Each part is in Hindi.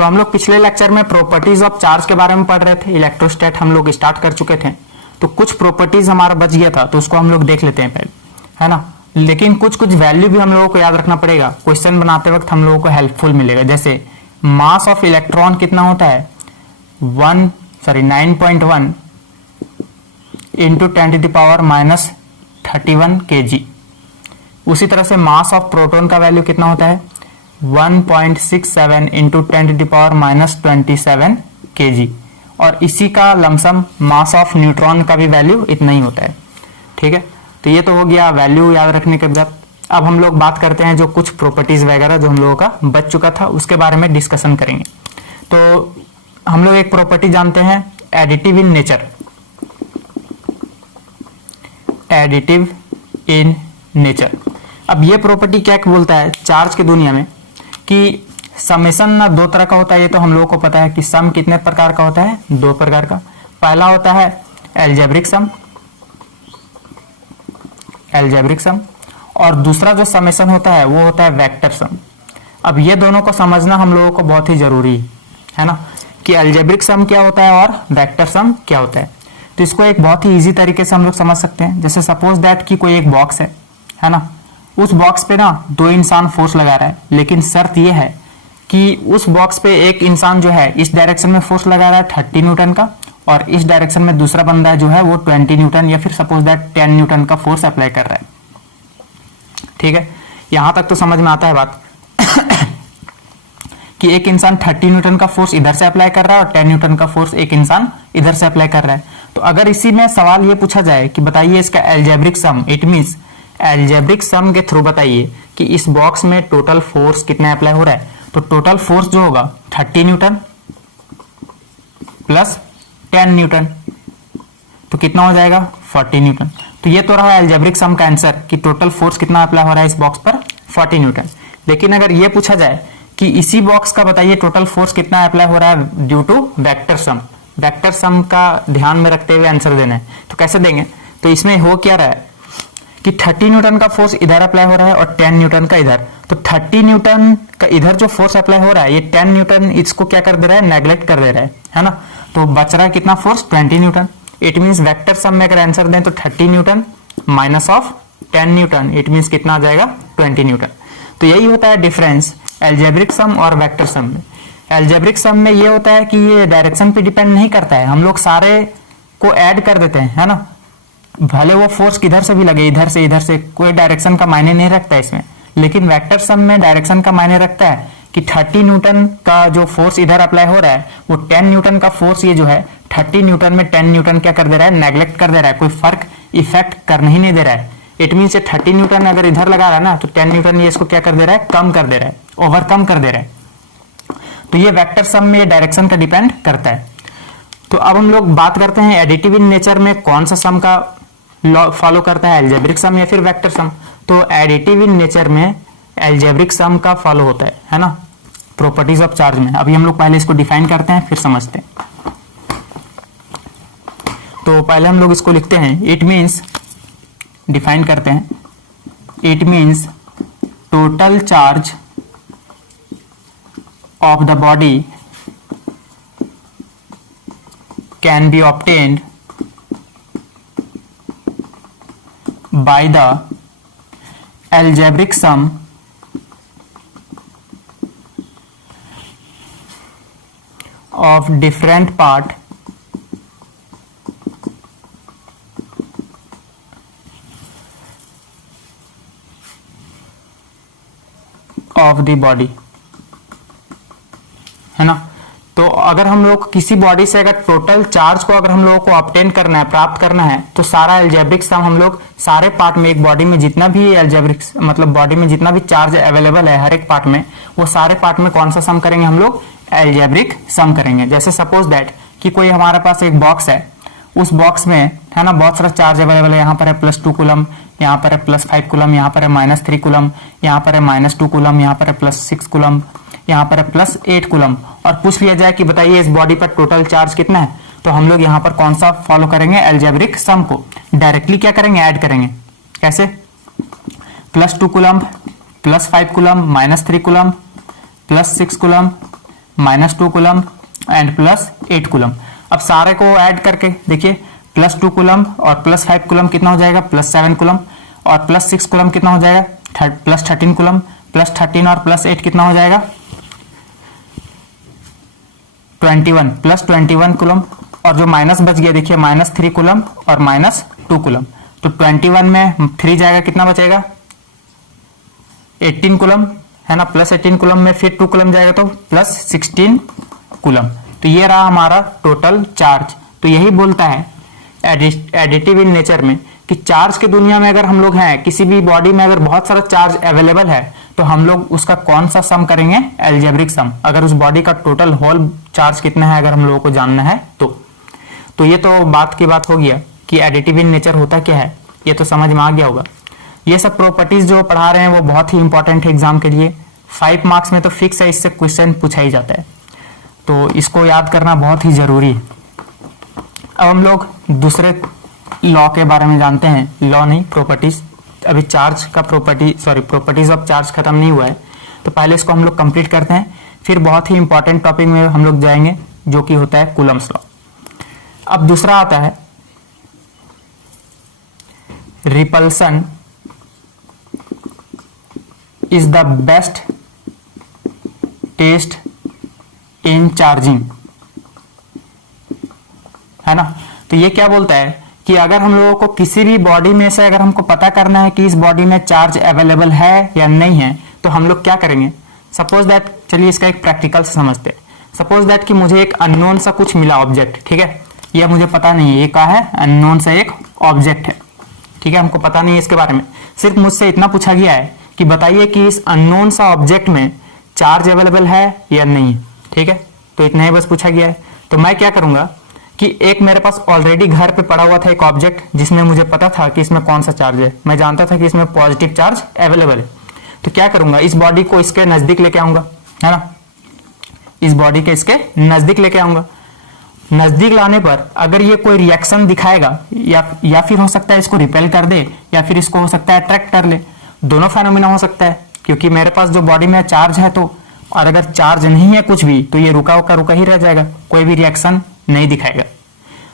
तो हम लोग पिछले लेक्चर में प्रॉपर्टीज ऑफ चार्ज के बारे में पढ़ रहे थे। इलेक्ट्रोस्टैट हम लोग स्टार्ट कर चुके थे, तो कुछ प्रॉपर्टीज हमारा बच गया था, तो उसको हम लोग देख लेते हैं पहले, है ना। लेकिन कुछ कुछ वैल्यू भी हम लोगों को याद रखना पड़ेगा, क्वेश्चन बनाते वक्त हम लोगों को हेल्पफुल मिलेगा। जैसे मास ऑफ इलेक्ट्रॉन कितना होता है, 9.1 इंटू 10⁻³ kg। उसी तरह से मास ऑफ प्रोटॉन का वैल्यू कितना होता है, 1.67 इंटू 10⁻27 kg। और इसी का लमसम मास ऑफ न्यूट्रॉन का भी वैल्यू इतना ही होता है। ठीक है, तो ये तो हो गया वैल्यू याद रखने के बाद। अब हम लोग बात करते हैं जो कुछ प्रॉपर्टीज वगैरह जो हम लोगों का बच चुका था उसके बारे में डिस्कशन करेंगे। तो हम लोग एक प्रॉपर्टी जानते हैं, additive in nature. Additive in nature, अब ये प्रॉपर्टी क्या बोलता है चार्ज की दुनिया में कि समेशन ना दो तरह का होता है। ये तो हम लोगों को पता है कि सम कितने प्रकार का होता है, दो प्रकार का। पहला होता है एल्जेब्रिक सम, एल्जेब्रिक सम, और दूसरा जो समेशन होता है वो होता है वेक्टर सम। अब ये दोनों को समझना हम लोगों को बहुत ही जरूरी है ना, कि एल्जेब्रिक सम क्या होता है और वेक्टर सम क्या होता है। तो इसको एक बहुत ही इजी तरीके से हम लोग समझ सकते हैं। जैसे सपोज दैट कि कोई एक बॉक्स है ना, उस बॉक्स पे ना दो इंसान फोर्स लगा रहा है, लेकिन शर्त यह है कि उस बॉक्स पे एक इंसान जो है इस डायरेक्शन में फोर्स लगा रहा है 30 न्यूटन का, और इस डायरेक्शन में दूसरा बंदा जो है वो 20 न्यूटन या फिर सपोज दैट 10 न्यूटन का फोर्स अप्लाई कर रहा है। ठीक है, यहां तक तो समझ में आता है बात कि एक इंसान 30 न्यूटन का फोर्स इधर से अप्लाई कर रहा है और 10 न्यूटन का फोर्स एक इंसान इधर से अप्लाई कर रहा है। तो अगर इसी में सवाल ये पूछा जाए कि बताइए इसका algebraic sum, it means algebraic sum के थ्रू बताइए कि इस बॉक्स में टोटल फोर्स कितना अप्लाई हो रहा है। तो टोटल फोर्स जो होगा 30 न्यूटन प्लस 10 न्यूटन, तो कितना हो जाएगा 40 न्यूटन। तो ये तो रहा एल्जेब्रिक सम का आंसर कि टोटल फोर्स कितना अप्लाई हो रहा है इस बॉक्स पर, 40 न्यूटन। लेकिन अगर ये पूछा जाए कि इसी बॉक्स का बताइए टोटल फोर्स कितना अप्लाई हो रहा है due to vector sum, vector sum का ध्यान में रखते हुए आंसर देना है, तो कैसे देंगे। तो इसमें हो क्या रहा है कि 30 न्यूटन का फोर्स इधर अप्लाई हो रहा है और 10 न्यूटन का इधर। तो 30 न्यूटन का इधर जो फोर्स अप्लाई हो रहा है, ये 10 न्यूटन इसको क्या कर दे रहा है, नेग्लेक्ट कर दे रहा है ना। तो बच रहा है कितना force, 20 Newton. It means vector sum में अगर आंसर दें तो 30 Newton minus of 10 Newton, it means कितना आ जाएगा 20 न्यूटन। तो यही होता है डिफरेंस एल्जेब्रिक सम और वेक्टर सम में। एल्जेब्रिक सम में ये होता है कि ये डायरेक्शन पे डिपेंड नहीं करता है, हम लोग सारे को ऐड कर देते हैं, है ना। भले वो फोर्स किधर से भी लगे, इधर से इधर से, कोई डायरेक्शन का मायने नहीं रखता है इसमें। लेकिन वेक्टर सम में डायरेक्शन का मायने रखता है कि 30 न्यूटन का जो फोर्स इधर अप्लाई हो रहा है वो 10 न्यूटन का फोर्स ये जो है 30 न्यूटन में 10 न्यूटन क्या कर दे रहा है, नेग्लेक्ट कर दे रहा है, कोई फर्क इफेक्ट करने ही नहीं दे रहा है। इट मीन से 30 न्यूटन अगर इधर लगा रहा है ना, तो 10 न्यूटन ये इसको क्या कर दे रहा है, कम कर दे रहा है, ओवरकम कर दे रहा है। तो ये वेक्टर सम में डायरेक्शन का डिपेंड करता है। तो अब हम लोग बात करते हैं एडिटिव इन नेचर में कौन सा सम का लॉ फॉलो करता है, एल्जेब्रिक सम या फिर वेक्टर सम। तो एडिटिव इन नेचर में एल्जेब्रिक सम का फॉलो होता है ना, प्रॉपर्टीज ऑफ चार्ज में। अभी हम लोग पहले इसको डिफाइन करते हैं फिर समझते हैं। तो पहले हम लोग इसको लिखते हैं, इट मींस, डिफाइन करते हैं, it means total charge of the body can be obtained by the algebraic sum of different part of the body, है ना। तो अगर हम लोग किसी बॉडी से अगर टोटल चार्ज को अगर हम लोगों को ऑब्टेन करना है, प्राप्त करना है, तो सारा एल्जेब्रिक सम हम लोग सारे पार्ट में, एक बॉडी में जितना भी एल्जेब्रिक मतलब बॉडी में जितना भी चार्ज अवेलेबल है हर एक पार्ट में, वो सारे पार्ट में कौन सा सम करेंगे हम लोग, एल्जेब्रिक सम करेंगे। जैसे सपोज दैट कि कोई हमारे पास एक बॉक्स है, उस बॉक्स में है ना बहुत सारा चार्ज अवेलेबल है। यहाँ पर है +2 कूलम, यहाँ पर है +5 कूलम, यहाँ पर है -3 कूलम, यहाँ पर है -2 कूलम, यहाँ पर है +6 कूलम, यहाँ पर है +8 कूलम, और पूछ लिया जाए कि बताइए इस बॉडी पर टोटल चार्ज कितना है, तो हम लोग यहाँ पर कौन सा फॉलो करेंगे, एल्जेब्रिक सम को। डायरेक्टली क्या करेंगे, ऐड करेंगे। कैसे, +2 coulomb +5 coulomb -3 coulomb +6 coulomb -2 coulomb and +8 coulomb. अब सारे को ऐड करके देखिए, +2 कूलम और +5 कूलम कितना हो जाएगा, +7 कूलम, और +6 कूलम कितना हो जाएगा, +13 कूलम, +13 और +8 कितना हो जाएगा, 21, +21 कूलम। और जो माइनस बच गया देखिए, -3 कूलम और -2 कूलम। तो 21 में 3 जाएगा, कितना बचेगा, 18 कूलम, है ना। +18 कूलम में फिर 2 कूलम जाएगा तो +16 कूलम। तो ये रहा हमारा टोटल चार्ज। तो यही बोलता है एडिटिव इन नेचर में कि चार्ज की दुनिया में अगर हम लोग हैं, किसी भी बॉडी में अगर बहुत सारा चार्ज अवेलेबल है, तो हम लोग उसका कौन सा सम करेंगे, एल्जेब्रिक सम। अगर उस बॉडी का टोटल होल चार्ज कितना है अगर हम लोगों को जानना है तो ये तो बात की बात हो गया कि एडिटिव इन नेचर होता क्या है, ये तो समझ में आ गया होगा। ये सब प्रॉपर्टीज जो पढ़ा रहे हैं वो बहुत ही इंपॉर्टेंट है एग्जाम के लिए। 5 मार्क्स में तो फिक्स है, इससे क्वेश्चन पूछा ही जाता है, तो इसको याद करना बहुत ही जरूरी है। अब हम लोग दूसरे लॉ के बारे में जानते हैं, लॉ नहीं प्रॉपर्टीज। अभी चार्ज का प्रॉपर्टीज ऑफ चार्ज खत्म नहीं हुआ है, तो पहले इसको हम लोग कंप्लीट करते हैं, फिर बहुत ही इंपॉर्टेंट टॉपिक में हम लोग जाएंगे जो कि होता है कूलम्स लॉ। अब दूसरा आता है repulsion is the best test in charging, है ना। तो ये क्या बोलता है कि अगर हम लोगों को किसी भी बॉडी में से अगर हमको पता करना है कि इस बॉडी में चार्ज अवेलेबल है या नहीं है, तो हम लोग क्या करेंगे। सपोज दैट, चलिए इसका एक प्रैक्टिकल से समझते हैं। सपोज दैट कि मुझे एक अननोन सा कुछ मिला ऑब्जेक्ट, ठीक है, यह मुझे पता नहीं है ये क्या है, अननोन सा एक ऑब्जेक्ट है, ठीक है, हमको पता नहीं है इसके बारे में। सिर्फ मुझसे इतना पूछा गया है कि बताइए कि इस अननोन सा ऑब्जेक्ट में चार्ज अवेलेबल है या नहीं, ठीक है। तो इतना ही बस पूछा गया है। तो मैं क्या करूंगा कि एक मेरे पास ऑलरेडी घर पे पड़ा हुआ था एक ऑब्जेक्ट जिसमें मुझे पता था कि इसमें कौन सा चार्ज है, मैं जानता था कि इसमें पॉजिटिव चार्ज अवेलेबल है। तो क्या करूंगा, इस बॉडी को इसके नजदीक लेके आऊंगा, है ना, इस बॉडी के इसके नजदीक लेके आऊंगा। नजदीक लाने पर अगर ये कोई रिएक्शन दिखाएगा या फिर हो सकता है इसको रिपेल कर दे, या फिर इसको हो सकता है अट्रैक्ट कर ले, दोनों फेनोमेना हो सकता है, क्योंकि मेरे पास जो बॉडी में चार्ज है तो, और अगर चार्ज नहीं है कुछ भी तो ये रुका ही रह जाएगा, कोई भी रिएक्शन नहीं दिखाएगा।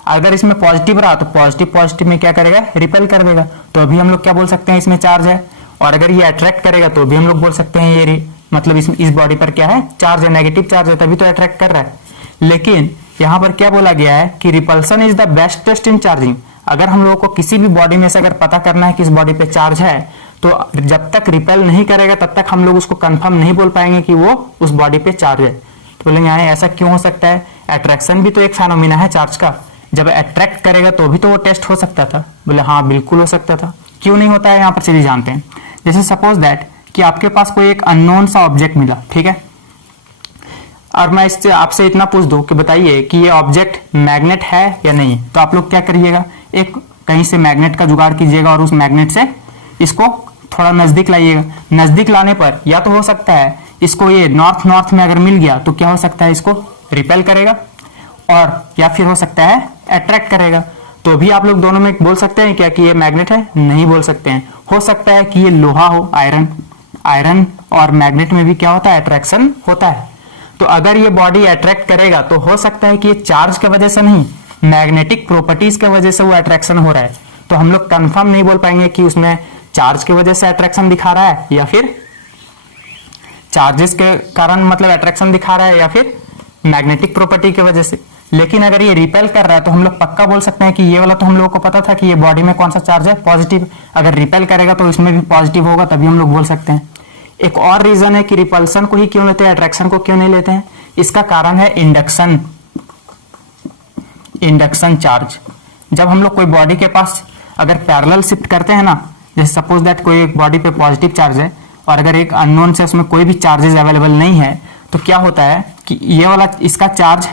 अगर इसमें पॉजिटिव रहा तो पॉजिटिव में क्या करेगा, रिपेल कर देगा, तो अभी हम लोग क्या बोल सकते हैं, इसमें चार्ज है। और अगर ये अट्रैक्ट करेगा तो भी हम लोग बोल सकते हैं ये मतलब इस बॉडी पर क्या है, चार्ज है, नेगेटिव चार्ज है, तभी तो अट्रैक्ट कर रहा है। लेकिन यहाँ पर क्या बोला गया है कि repulsion is the best test in charging. अगर हम लोगों को किसी भी बॉडी में से अगर पता करना है कि इस बॉडी पे चार्ज है, तो जब तक रिपेल नहीं करेगा तब तक हम लोग उसको कंफर्म नहीं बोल पाएंगे कि वो उस बॉडी पे चार्ज है। तो बोलेंगे ऐसा क्यों हो सकता है, अट्रैक्शन भी तो एक फेनोमेना है चार्ज का, जब अट्रैक्ट करेगा तो भी तो वो टेस्ट हो सकता था। बोले हाँ बिल्कुल हो सकता था, क्यों नहीं होता है, यहाँ पर चलिए जानते हैं। जैसे सपोज दैट कि आपके पास कोई एक अननोन सा ऑब्जेक्ट मिला, ठीक है, और मैं इससे आपसे इतना पूछ दूं कि बताइए कि ये ऑब्जेक्ट मैग्नेट है या नहीं, तो आप लोग क्या करिएगा, एक कहीं से मैग्नेट का जुगाड़ कीजिएगा और उस मैग्नेट से इसको थोड़ा नजदीक लाइएगा। नजदीक लाने पर या तो हो सकता है इसको ये नॉर्थ में अगर मिल गया तो क्या हो सकता है, इसको रिपेल करेगा, और या फिर हो सकता है अट्रैक्ट करेगा। तो भी आप लोग दोनों में बोल सकते हैं क्या कि ये मैग्नेट है, नहीं बोल सकते हैं। हो सकता है कि ये लोहा हो, आयरन और मैग्नेट में भी क्या होता है, अट्रैक्शन होता है। तो अगर ये बॉडी अट्रैक्ट करेगा तो हो सकता है कि ये चार्ज की वजह से नहीं, मैग्नेटिक प्रॉपर्टीज की वजह से वो अट्रैक्शन हो रहा है। तो हम लोग कंफर्म नहीं बोल पाएंगे कि उसमें चार्ज की वजह से अट्रैक्शन दिखा रहा है या फिर चार्जेस के कारण मतलब अट्रैक्शन दिखा रहा है या फिर मैग्नेटिक प्रॉपर्टी की वजह से। लेकिन अगर ये रिपेल कर रहा है तो हम लोग पक्का बोल सकते हैं कि ये वाला तो हम लोगों को पता था कि ये बॉडी में कौन सा चार्ज है, पॉजिटिव। अगर रिपेल करेगा तो इसमें भी पॉजिटिव होगा, तभी हम लोग बोल सकते हैं। एक और रीजन है कि रिपल्सन को ही क्यों लेते हैं, अट्रैक्शन को क्यों नहीं लेते हैं, इसका कारण है इंडक्शन चार्ज। जब हम लोग कोई बॉडी के पास अगर पैरेलल शिफ्ट करते हैं ना, जैसे सपोज दैट कोई एक बॉडी पे पॉजिटिव चार्ज है और अगर एक अननोन से उसमें कोई भी चार्जेस अवेलेबल नहीं है, तो क्या होता है कि ये वाला इसका चार्ज,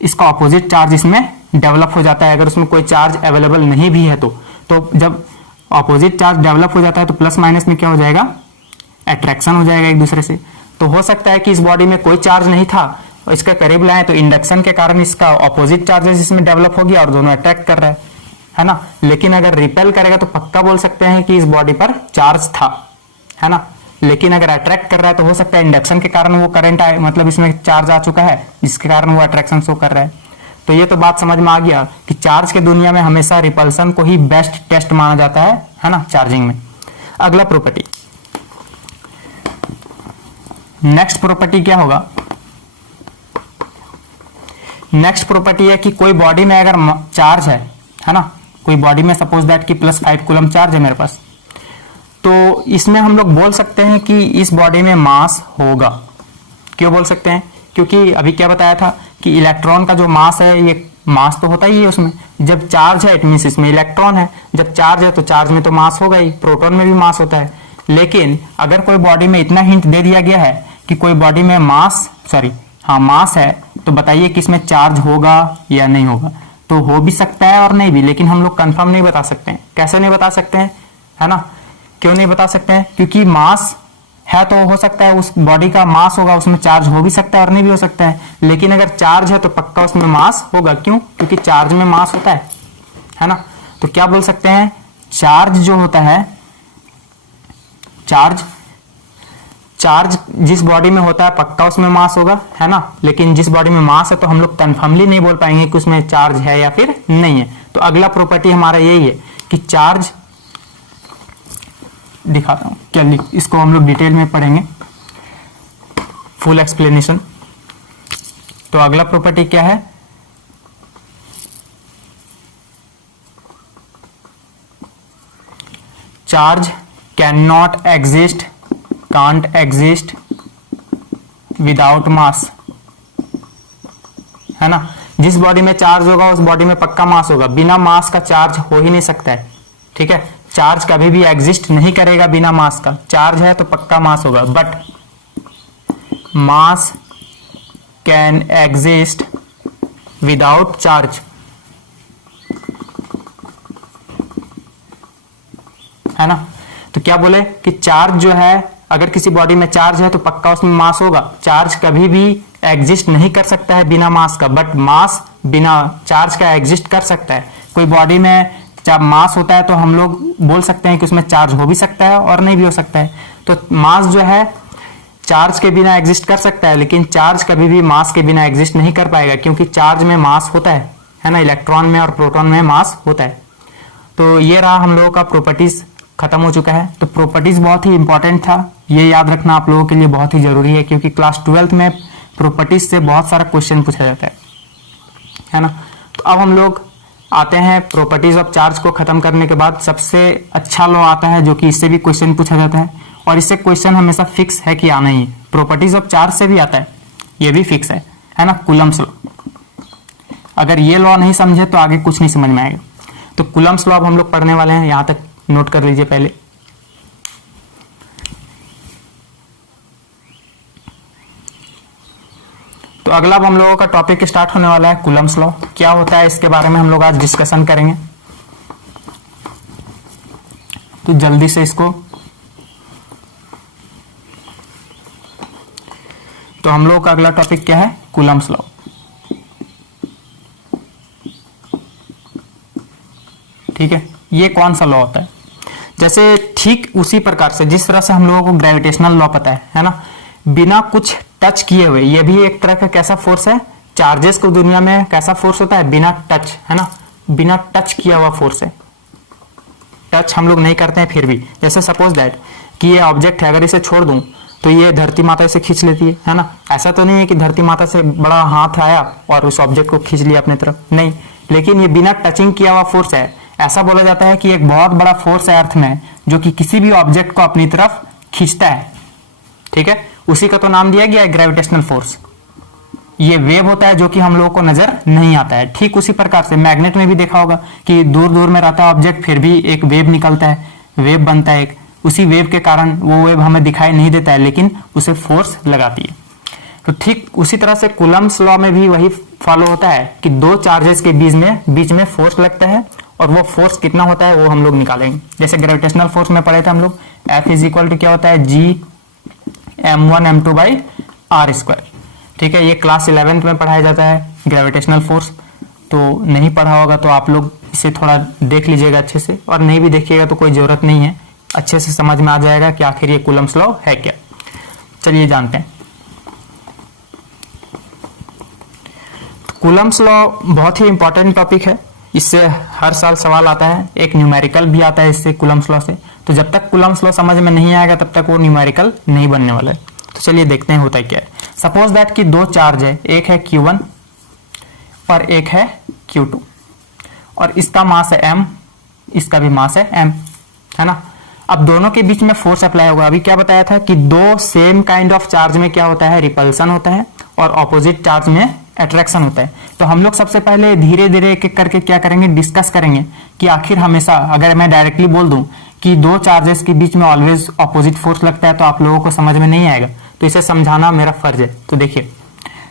इसका ऑपोजिट चार्ज इसमें डेवलप हो जाता है। अगर उसमें कोई चार्ज अवेलेबल नहीं भी है तो जब ऑपोजिट चार्ज डेवलप हो जाता है तो प्लस माइनस में क्या हो जाएगा, अट्रैक्शन हो जाएगा एक दूसरे से। तो हो सकता है कि इस बॉडी में कोई चार्ज नहीं था और इसके करीब लाए तो इंडक्शन के कारण इसका ऑपोजिट चार्जेस इसमें डेवलप हो गया और दोनों अट्रैक्ट कर रहा है ना। लेकिन अगर रिपेल करेगा तो पक्का बोल सकते हैं कि इस बॉडी पर चार्ज था, है ना। लेकिन अगर अट्रैक्ट कर रहा है तो हो सकता है इंडक्शन के कारण वो करंट आए, मतलब इसमें चार्ज आ चुका है जिसके कारण वो अट्रैक्शन शो कर रहा है। तो ये तो बात समझ में आ गया कि चार्ज के दुनिया में हमेशा रिपल्सन को ही बेस्ट टेस्ट माना जाता है ना, चार्जिंग में। अगला प्रॉपर्टी, नेक्स्ट प्रॉपर्टी क्या होगा? नेक्स्ट प्रॉपर्टी है कि कोई बॉडी में अगर चार्ज है ना, कोई बॉडी में सपोज दैट कि +5 कूलम चार्ज है मेरे पास, तो इसमें हम लोग बोल सकते हैं कि इस बॉडी में मास होगा। क्यों बोल सकते हैं? क्योंकि अभी क्या बताया था कि इलेक्ट्रॉन का जो मास है, ये मास तो होता ही है उसमें। जब चार्ज है इट मीन्स इसमें इलेक्ट्रॉन है, जब चार्ज है तो चार्ज में तो मास होगा ही, प्रोटॉन में भी मास होता है। लेकिन अगर कोई बॉडी में इतना हिंट दे दिया गया है कि कोई बॉडी में मास है, तो बताइए कि इसमें चार्ज होगा या नहीं होगा? तो हो भी सकता है और नहीं भी, लेकिन हम लोग कंफर्म नहीं बता सकते हैं। कैसे नहीं बता सकते हैं, है ना? क्यों नहीं बता सकते हैं? क्योंकि मास है तो हो सकता है उस बॉडी का मास होगा, उसमें चार्ज हो भी सकता है और नहीं भी हो सकता है। लेकिन अगर चार्ज है तो पक्का उसमें मास होगा। क्यों? क्योंकि चार्ज में मास होता है ना? तो क्या बोल सकते हैं, चार्ज जो होता है, चार्ज जिस बॉडी में होता है पक्का उसमें मास होगा, है ना? लेकिन जिस बॉडी में मास है तो हम लोग कंफर्मली नहीं बोल पाएंगे कि उसमें चार्ज है या फिर नहीं है। तो अगला प्रॉपर्टी हमारा यही है कि चार्ज, दिखाता हूं क्या, इसको हम लोग डिटेल में पढ़ेंगे, फुल एक्सप्लेनेशन। तो अगला प्रॉपर्टी क्या है, चार्ज can't exist विदाउट मास, है ना? जिस बॉडी में चार्ज होगा उस बॉडी में पक्का मास होगा। बिना मास का चार्ज हो ही नहीं सकता है, ठीक है? चार्ज कभी भी एग्जिस्ट नहीं करेगा बिना मास का। चार्ज है तो पक्का मास होगा, but mass can exist without charge, है ना? तो क्या बोले कि चार्ज जो है, अगर किसी बॉडी में चार्ज है तो पक्का उसमें मास होगा। चार्ज कभी भी एग्जिस्ट नहीं कर सकता है बिना मास का, बट मास बिना चार्ज का एग्जिस्ट कर सकता है। कोई बॉडी में जब मास होता है तो हम लोग बोल सकते हैं कि उसमें चार्ज हो भी सकता है और नहीं भी हो सकता है। तो मास जो है चार्ज के बिना एग्जिस्ट कर सकता है, लेकिन चार्ज कभी भी मास के बिना एग्जिस्ट नहीं कर पाएगा, क्योंकि चार्ज में मास होता है ना? इलेक्ट्रॉन में और प्रोटॉन में मास होता है। तो ये रहा हम लोगों का प्रॉपर्टीज, खत्म हो चुका है। तो प्रॉपर्टीज बहुत ही इंपॉर्टेंट था, ये याद रखना आप लोगों के लिए बहुत ही जरूरी है, क्योंकि क्लास 12th में प्रॉपर्टीज से बहुत सारा क्वेश्चन पूछा जाता है ना? तो अब हम लोग आते हैं प्रॉपर्टीज ऑफ चार्ज को खत्म करने के बाद सबसे अच्छा लॉ आता है, जो कि इससे भी क्वेश्चन पूछा जाता है और इससे क्वेश्चन हमेशा फिक्स है कि आना ही। प्रॉपर्टीज ऑफ चार्ज से भी आता है, ये भी फिक्स है ना? Coulomb's law. अगर ये लॉ नहीं समझे तो आगे कुछ नहीं समझ में आएगा। तो कूलम्स लॉ अब हम लोग पढ़ने वाले हैं, यहां तक नोट कर लीजिए पहले। तो अगला अब हम लोगों का टॉपिक स्टार्ट होने वाला है कूलम्स लॉ। क्या होता है इसके बारे में हम लोग आज डिस्कशन करेंगे। तो जल्दी से इसको, तो हम लोग का अगला टॉपिक क्या है, कूलम्स लॉ। ठीक है, ये कौन सा लॉ होता है? जैसे ठीक उसी प्रकार से जिस तरह से हम लोगों को ग्रेविटेशनल लॉ पता है ना? बिना कुछ टच किए हुए, ये भी एक तरह का कैसा फोर्स है? चार्जेस को दुनिया में कैसा फोर्स होता है? बिना टच, है ना? बिना टच किया हुआ फोर्स है। टच हम लोग नहीं करते हैं फिर भी। जैसे सपोज दैट कि ये ऑब्जेक्ट है, अगर इसे छोड़ दूं तो ये धरती माता इसे खींच लेती है ना? ऐसा तो नहीं है कि धरती माता से बड़ा हाथ आया और उस ऑब्जेक्ट को खींच लिया अपनी तरफ, नहीं। लेकिन ये बिना टचिंग किया हुआ फोर्स है। ऐसा बोला जाता है कि एक बहुत बड़ा फोर्स है अर्थ में जो कि किसी भी ऑब्जेक्ट को अपनी तरफ खींचता है। ठीक है, उसी का तो नाम दिया गया है ग्रेविटेशनल फोर्स। ये वेव होता है जो कि हम लोगों को नजर नहीं आता है। ठीक उसी प्रकार से मैग्नेट में भी देखा होगा कि दूर दूर में रहता है ऑब्जेक्ट, फिर भी एक वेव निकलता है, वेव बनता है एक। उसी वेव के कारण वो वेव हमें दिखाई नहीं देता है, लेकिन उसे फोर्स लगाती है। तो ठीक उसी तरह से कूलम्स लॉ में भी वही फॉलो होता है कि दो चार्जेस के बीच में फोर्स लगता है, और वो फोर्स कितना होता है वो हम लोग निकालेंगे। जैसे ग्रेविटेशनल फोर्स में पढ़े थे हम लोग, F इज इक्वल टू क्या होता है, G m1m2/r²। ठीक है, ये क्लास 11th में पढ़ाया जाता है ग्रेविटेशनल फोर्स। तो नहीं पढ़ा होगा तो आप लोग इसे थोड़ा देख लीजिएगा अच्छे से, और नहीं भी देखिएगा तो कोई जरूरत नहीं है, अच्छे से समझ में आ जाएगा कि आखिर ये कूलम्स लॉ है क्या। चलिए जानते हैं। कूलम्स लॉ बहुत ही इंपॉर्टेंट टॉपिक है, इससे हर साल सवाल आता है, एक न्यूमेरिकल भी आता है इससे कूलम्स लॉ से। तो जब तक कूलम्स लॉ समझ में नहीं आएगा तब तक वो न्यूमेरिकल नहीं बनने वाला है। तो चलिए देखते हैं होता क्या है। सपोज दैट कि दो चार्ज है, एक है Q1 और एक है Q2 और इसका मास है m, इसका भी मास है m, है ना। अब दोनों के बीच में फोर्स अप्लाई होगा। अभी क्या बताया था कि दो सेम काइंड ऑफ चार्ज में क्या होता है, रिपल्सन होता है और ऑपोजिट चार्ज में अट्रैक्शन होता है। तो हम लोग सबसे पहले धीरे धीरे एक एक करके क्या करेंगे, डिस्कस करेंगे कि आखिर हमेशा अगर मैं डायरेक्टली बोल दूं कि दो चार्जेस के बीच में ऑलवेज ऑपोजिट फोर्स लगता है तो आप लोगों को समझ में नहीं आएगा, तो इसे समझाना मेरा फर्ज है। तो देखिए,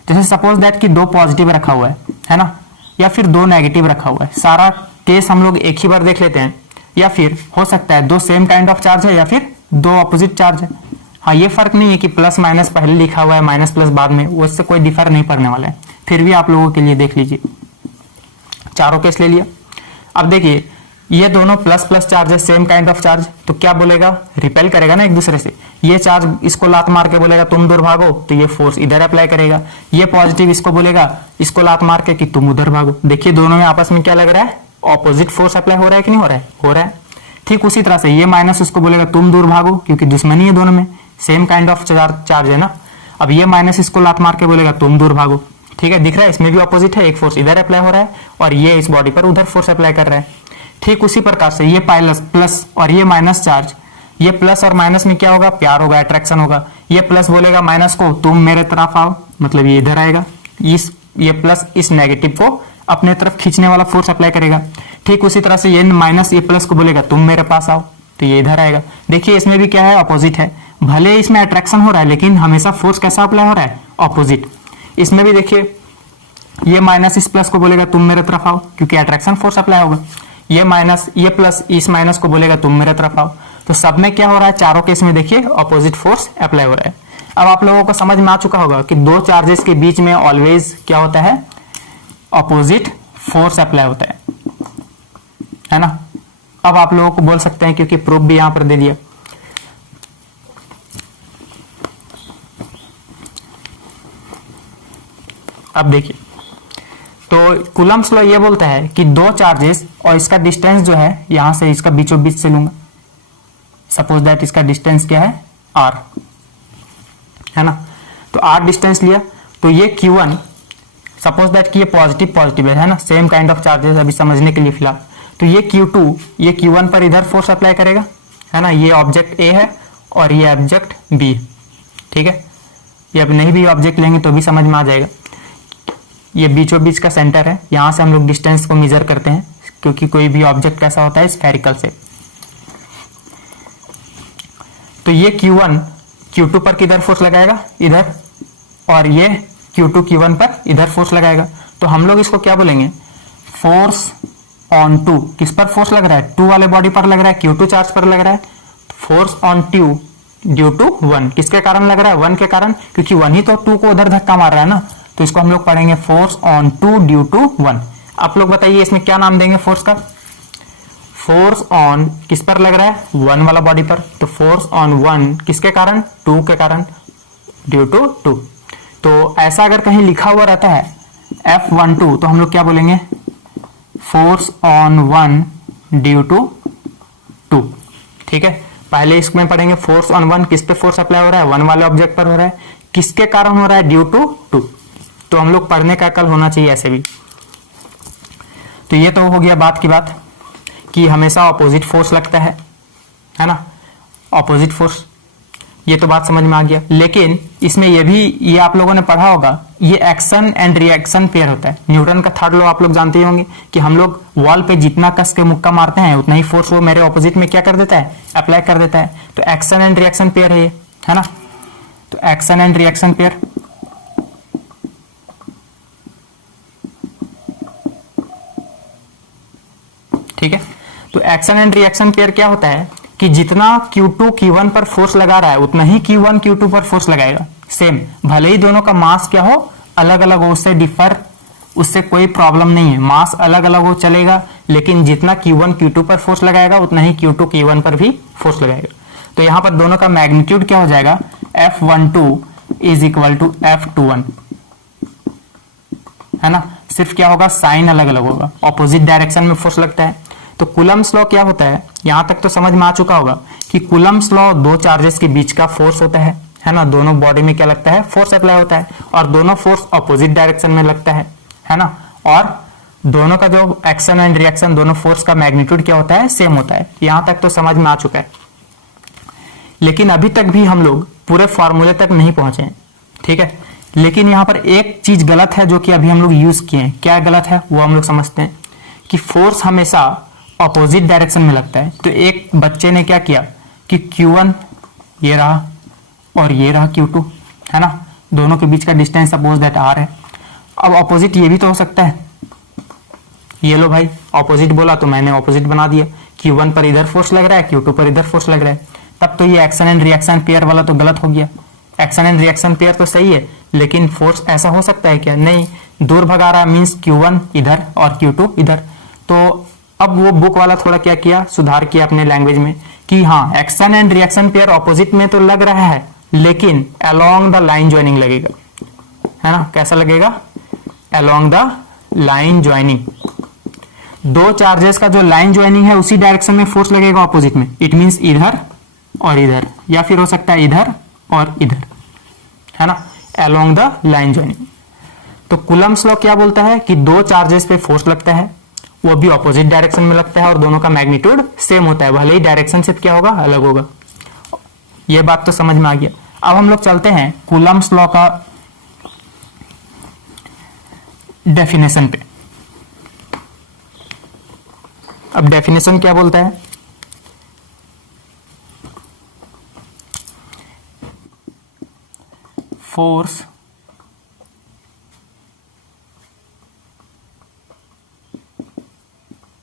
जैसे सपोज दैट कि दो पॉजिटिव रखा हुआ है ना, या फिर दो नेगेटिव रखा हुआ है। सारा केस हम लोग एक ही बार देख लेते हैं, या फिर हो सकता है दो सेम काइंड ऑफ चार्ज है या फिर दो ऑपोजिट चार्ज है। हाँ, ये फर्क नहीं है कि प्लस माइनस पहले लिखा हुआ है माइनस प्लस बाद में, उससे कोई डिफर नहीं पड़ने वाला है। फिर भी आप लोगों के लिए देख लीजिए, चारों केस ले लिया। अब देखिए, ये दोनों प्लस प्लस चार्ज है, सेम काइंड ऑफ चार्ज, तो क्या बोलेगा, रिपेल करेगा ना एक दूसरे से। ये चार्ज इसको लात मार के बोलेगा तुम दूर भागो, तो ये फोर्स इधर अप्लाई करेगा। ये पॉजिटिव इसको बोलेगा, इसको लात मार के कि तुम उधर भागो। देखिए दोनों में आपस में क्या लग रहा है, ऑपोजिट फोर्स अप्लाई हो रहा है कि नहीं हो रहा है, हो रहा है। ठीक उसी तरह से ये माइनस उसको बोलेगा तुम दूर भागो, क्योंकि दुश्मनी है दोनों में, सेम काइंड ऑफ चार्ज है ना। अब ये माइनस इसको लात मार के बोलेगा तुम दूर भागो। ठीक है, दिख रहा है, इसमें भी ऑपोजिट है, एक फोर्स इधर अप्लाई हो रहा है और ये इस बॉडी पर उधर फोर्स अप्लाई कर रहा है। ठीक उसी प्रकार से ये प्लस और ये माइनस चार्ज, ये प्लस और माइनस में क्या होगा, प्यार होगा, अट्रैक्शन होगा। ये प्लस बोलेगा माइनस को तुम मेरे तरफ आओ, मतलब ये इधर आएगा। ये प्लस इस नेगेटिव को अपने तरफ खींचने वाला फोर्स अप्लाई करेगा। ठीक उसी तरह से ये माइनस ये प्लस को बोलेगा तुम मेरे पास आओ, तो ये इधर आएगा। देखिए इसमें भी क्या है, अपोजिट है। भले इसमें अट्रैक्शन हो रहा है लेकिन हमेशा फोर्स कैसा अप्लाई हो रहा है, ऑपोजिट। इसमें भी देखिए, ये माइनस इस प्लस को बोलेगा तुम मेरे तरफ आओ, क्योंकि अट्रैक्शन फोर्स अप्लाई होगा। ये माइनस ये प्लस इस माइनस को बोलेगा तुम मेरे तरफ आओ। तो सब में क्या हो रहा है, चारों केस में देखिए ऑपोजिट फोर्स अप्लाई हो रहा है। अब आप लोगों को समझ में आ चुका होगा कि दो चार्जेस के बीच में ऑलवेज क्या होता है, ऑपोजिट फोर्स अप्लाई होता है ना। अब आप लोगों को बोल सकते हैं, क्योंकि प्रूफ भी यहां पर दे दिया। अब देखिए, तो कूलम्स लॉ ये बोलता है कि दो चार्जेस और इसका डिस्टेंस जो है, यहां से इसका बीचों बीच से लूंगा। सपोज दैट इसका डिस्टेंस क्या है, r, है ना। तो r डिस्टेंस लिया, तो ये Q1, सपोज दैट कि ये पॉजिटिव पॉजिटिव है ना, सेम काइंड ऑफ चार्जेस अभी समझने के लिए फिलहाल। तो ये Q2 ये Q1 पर इधर फोर्स अप्लाई करेगा, है ना। ये ऑब्जेक्ट A है और ये ऑब्जेक्ट B, ठीक है। ये अब नहीं भी ऑब्जेक्ट लेंगे तो भी समझ में आ जाएगा। ये बीचों बीच का सेंटर है, यहां से हम लोग डिस्टेंस को मेजर करते हैं, क्योंकि कोई भी ऑब्जेक्ट कैसा होता है, स्फेरिकल से। तो ये Q1 Q2 पर किधर फोर्स लगाएगा, इधर, और ये Q2 Q1 पर इधर फोर्स लगाएगा। तो हम लोग इसको क्या बोलेंगे, फोर्स ऑन 2। किस पर फोर्स लग रहा है, 2 वाले बॉडी पर लग रहा है, Q2 चार्ज पर लग रहा है। फोर्स ऑन 2 ड्यू टू 1, किसके कारण लग रहा है, 1 के कारण, क्योंकि 1 ही तो 2 को उधर धक्का मार रहा है ना। तो इसको हम लोग पढ़ेंगे फोर्स ऑन 2 ड्यू टू 1। आप लोग बताइए इसमें क्या नाम देंगे फोर्स का। फोर्स ऑन किस पर लग रहा है, 1 वाला बॉडी पर, तो फोर्स ऑन 1 किसके कारण, 2 के कारण, ड्यू टू 2। तो ऐसा अगर कहीं लिखा हुआ रहता है F12, तो हम लोग क्या बोलेंगे, फोर्स ऑन 1 ड्यू टू 2, ठीक है। पहले इसमें पढ़ेंगे फोर्स ऑन 1, किस पे फोर्स अप्लाई हो रहा है, 1 वाले ऑब्जेक्ट पर हो रहा है, किसके कारण हो रहा है, ड्यू टू 2। तो हम लोग पढ़ने का अकल होना चाहिए ऐसे भी। तो ये तो हो गया बात की बात कि हमेशा ऑपोजिट फोर्स लगता है ना, ऑपोजिट फोर्स, ये तो बात समझ में आ गया। लेकिन इसमें ये आप लोगों ने पढ़ा होगा, ये एक्शन एंड रिएक्शन पेयर होता है। न्यूटन का थर्ड लॉ आप लोग जानते ही होंगे कि हम लोग वॉल पे जितना कस के मुक्का मारते हैं उतना ही फोर्स वो मेरे ऑपोजिट में क्या कर देता है, अप्लाई कर देता है। तो एक्शन एंड रिएक्शन पेयर है ये, है ना। तो एक्शन एंड रिएक्शन पेयर, ठीक है। तो एक्शन एंड रिएक्शन पेयर क्या होता है कि जितना Q2 Q1 पर फोर्स लगा रहा है उतना ही Q1 Q2 पर फोर्स लगाएगा, सेम, भले ही दोनों का मास क्या हो, अलग अलग हो, उससे कोई प्रॉब्लम नहीं है, मास अलग अलग हो चलेगा, लेकिन जितना Q1 Q2 पर फोर्स लगाएगा उतना ही Q2 Q1 पर भी फोर्स लगाएगा। तो यहाँ पर दोनों का मैग्नीट्यूड क्या हो जाएगा, F12 is equal to F21, है ना। सिर्फ क्या होगा, साइन अलग अलग होगा, ऑपोजिट डायरेक्शन में फोर्स लगता है। तो कूलम्स लॉ क्या होता है, यहां तक तो समझ में आ चुका होगा कि कूलम्स लॉ दो चार्जेस के बीच का फोर्स होता है ना। दोनों बॉडी में क्या लगता है, फोर्स अप्लाई होता है, और दोनों फोर्स ऑपोजिट डायरेक्शन में लगता है ना। और दोनों का जो एक्शन एंड रिएक्शन, दोनों फोर्स का मैग्नीट्यूड क्या होता है, सेम होता है। यहां तक तो समझ में आ चुका है, लेकिन अभी तक भी हम लोग पूरे फॉर्मूले तक नहीं पहुंचे हैं, ठीक है। लेकिन यहां पर एक चीज गलत है जो कि अभी हम लोग यूज किए हैं। क्या गलत है वो हम लोग समझते हैं कि फोर्स हमेशा ऑपोजिट डायरेक्शन में लगता है। तो एक बच्चे ने क्या किया कि Q1 ये रहा और ये रहा Q2, है ना। दोनों के बीच का डिस्टेंस सपोज दैट R है। अब ऑपोजिट ये भी तो हो सकता है, ये लो भाई ऑपोजिट बोला तो मैंने ऑपोजिट बना दिया। Q1 पर इधर फोर्स लग रहा है, Q2 पर इधर फोर्स लग रहा है, तब तो ये एक्शन एंड रिएक्शन पेयर वाला तो गलत हो गया। एक्शन एंड रिएक्शन पेयर तो सही है, लेकिन फोर्स ऐसा हो सकता है क्या, नहीं। दूर भगा रहा मीन्स Q1 इधर और Q2 इधर। तो अब वो बुक वाला थोड़ा क्या किया, सुधार किया अपने लैंग्वेज में कि हाँ action and reaction pair opposite में तो लग रहा है, लेकिन अलोंग द लाइन ज्वाइनिंग लगेगा, है ना। कैसा लगेगा, अलोंग द लाइन ज्वाइनिंग। दो चार्जेस का जो लाइन ज्वाइनिंग है उसी डायरेक्शन में फोर्स लगेगा ऑपोजिट में। इट मीन्स इधर और इधर, या फिर हो सकता है इधर और इधर, है ना, अलोंग द लाइन ज्वाइनिंग। तो कूलम्स लॉ क्या बोलता है कि दो चार्जेस पे फोर्स लगता है, वो भी ऑपोजिट डायरेक्शन में लगता है, और दोनों का मैग्नीट्यूड सेम होता है, भले ही डायरेक्शन से क्या होगा, अलग होगा। ये बात तो समझ में आ गया। अब हम लोग चलते हैं कूलम्स लॉ का डेफिनेशन पे। अब डेफिनेशन क्या बोलता है, फोर्स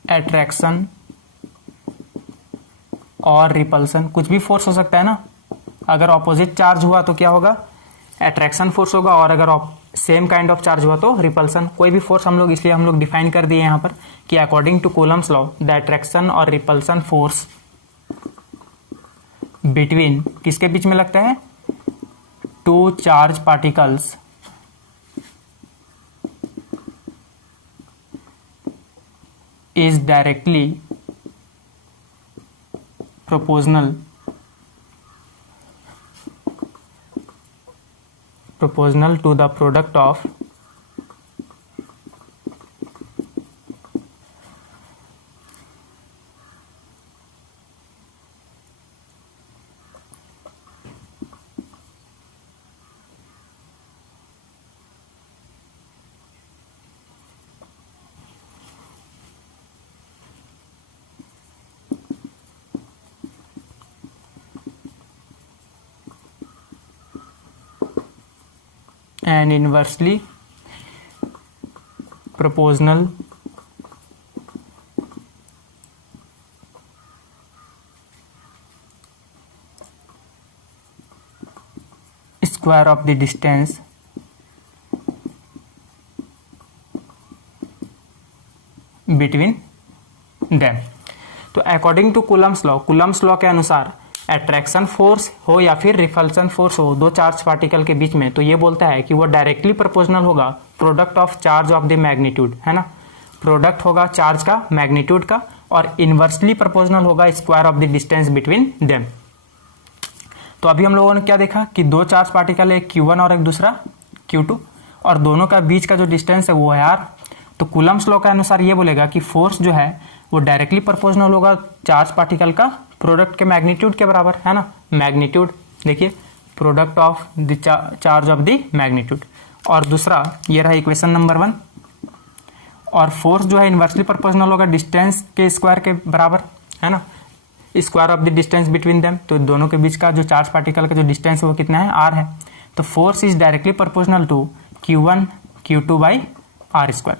अट्रैक्शन और रिपल्सन, कुछ भी फोर्स हो सकता है ना। अगर ऑपोजिट चार्ज हुआ तो क्या होगा, अट्रैक्शन फोर्स होगा, और अगर सेम काइंड ऑफ चार्ज हुआ तो रिपल्सन। कोई भी फोर्स हम लोग, इसलिए हम लोग डिफाइन कर दिए यहाँ पर कि according to Coulomb's law the attraction और रिपल्सन फोर्स बिटवीन, किसके बीच में लगता है, two charge particles is directly proportional to the product of and inversely proportional square of the distance between them। तो अकॉर्डिंग टू कूलम्स लॉ के अनुसार अट्रैक्शन फोर्स हो या फिर रिपल्सन फोर्स हो दो चार्ज पार्टिकल के बीच में, तो ये बोलता है कि वो डायरेक्टली प्रोपोर्शनल होगा product of charge of the magnitude, है ना। प्रोडक्ट होगा चार्ज का मैग्नीट्यूड का, और इनवर्सली प्रोपोर्शनल होगा square of the distance between them. तो अभी हम लोगों ने क्या देखा कि दो चार्ज पार्टिकल है, Q1 और एक दूसरा Q2, और दोनों का बीच का जो डिस्टेंस है वो है R। तो कूलम्स लॉ के अनुसार ये बोलेगा कि फोर्स जो है वो डायरेक्टली प्रोपोर्शनल होगा चार्ज पार्टिकल का प्रोडक्ट के मैग्नीट्यूड के बराबर, है ना। मैग्नीट्यूड देखिए, product of the charge of the magnitude. और दूसरा ये रहा इक्वेशन नंबर 1। और फोर्स जो है इनवर्सली प्रोपोर्शनल होगा डिस्टेंस के स्क्वायर के बराबर, है ना, square of the distance between them. तो दोनों के बीच का जो चार्ज पार्टिकल का जो डिस्टेंस है वो कितना है, R है। तो force is directly proportional to Q1 Q2 by R square.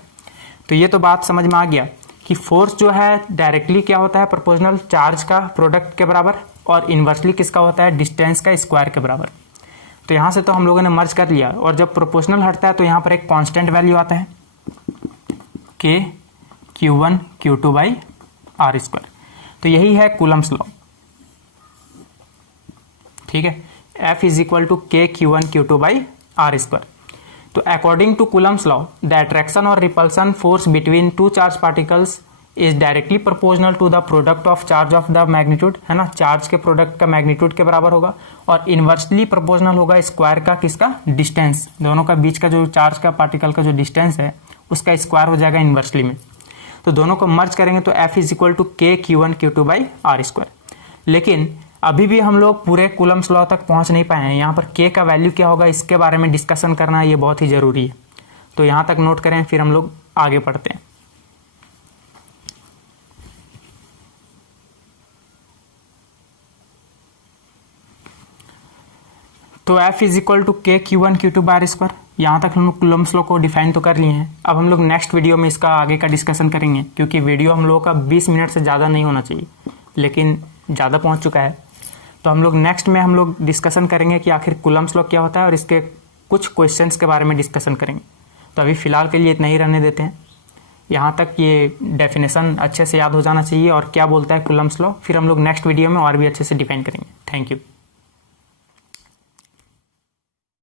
तो ये तो बात समझ में आ गया कि फोर्स जो है डायरेक्टली क्या होता है, प्रोपोर्शनल चार्ज का प्रोडक्ट के बराबर, और इनवर्सली किसका होता है, डिस्टेंस का स्क्वायर के बराबर। तो यहाँ से तो हम लोगों ने मर्ज कर लिया, और जब प्रोपोर्शनल हटता है तो यहाँ पर एक कांस्टेंट वैल्यू आता है, K Q1 Q2 by are square. तो यही है कूलम्स लॉ, ठीक है। F is equal to K Q1 Q2 by are square. तो according to Coulomb's law the attraction और repulsion force between two charge particles is directly proportional to the product of charge of the magnitude, है ना, चार्ज के प्रोडक्ट का मैग्नीट्यूड के बराबर होगा, और इनवर्सली प्रोपोर्शनल होगा स्क्वायर का किसका, डिस्टेंस, दोनों का बीच का जो चार्ज का पार्टिकल का जो डिस्टेंस है उसका स्क्वायर हो जाएगा इनवर्सली में। तो दोनों को मर्ज करेंगे तो F is equal to K Q1 Q2 by are square. लेकिन अभी भी हम लोग पूरे कूलम्स लॉ तक पहुंच नहीं पाए हैं। यहाँ पर K का वैल्यू क्या होगा इसके बारे में डिस्कशन करना ये बहुत ही जरूरी है। तो यहाँ तक नोट करें, फिर हम लोग आगे पढ़ते हैं। तो F is equal to K Q1 Q2 bar square. यहाँ तक हम लोग कूलम्स लॉ को डिफाइन तो कर लिए हैं। अब हम लोग नेक्स्ट वीडियो में इसका आगे का डिस्कशन करेंगे, क्योंकि वीडियो हम लोगों का 20 मिनट से ज़्यादा नहीं होना चाहिए, लेकिन ज़्यादा पहुँच चुका है। तो हम लोग नेक्स्ट में हम लोग डिस्कशन करेंगे कि आखिर कूलम्स लॉ क्या होता है और इसके कुछ क्वेश्चंस के बारे में डिस्कशन करेंगे। तो अभी फ़िलहाल के लिए इतना ही रहने देते हैं। यहाँ तक ये डेफिनेशन अच्छे से याद हो जाना चाहिए और क्या बोलता है कूलम्स लॉ, फिर हम लोग नेक्स्ट वीडियो में और भी अच्छे से डिफाइन करेंगे। Thank you.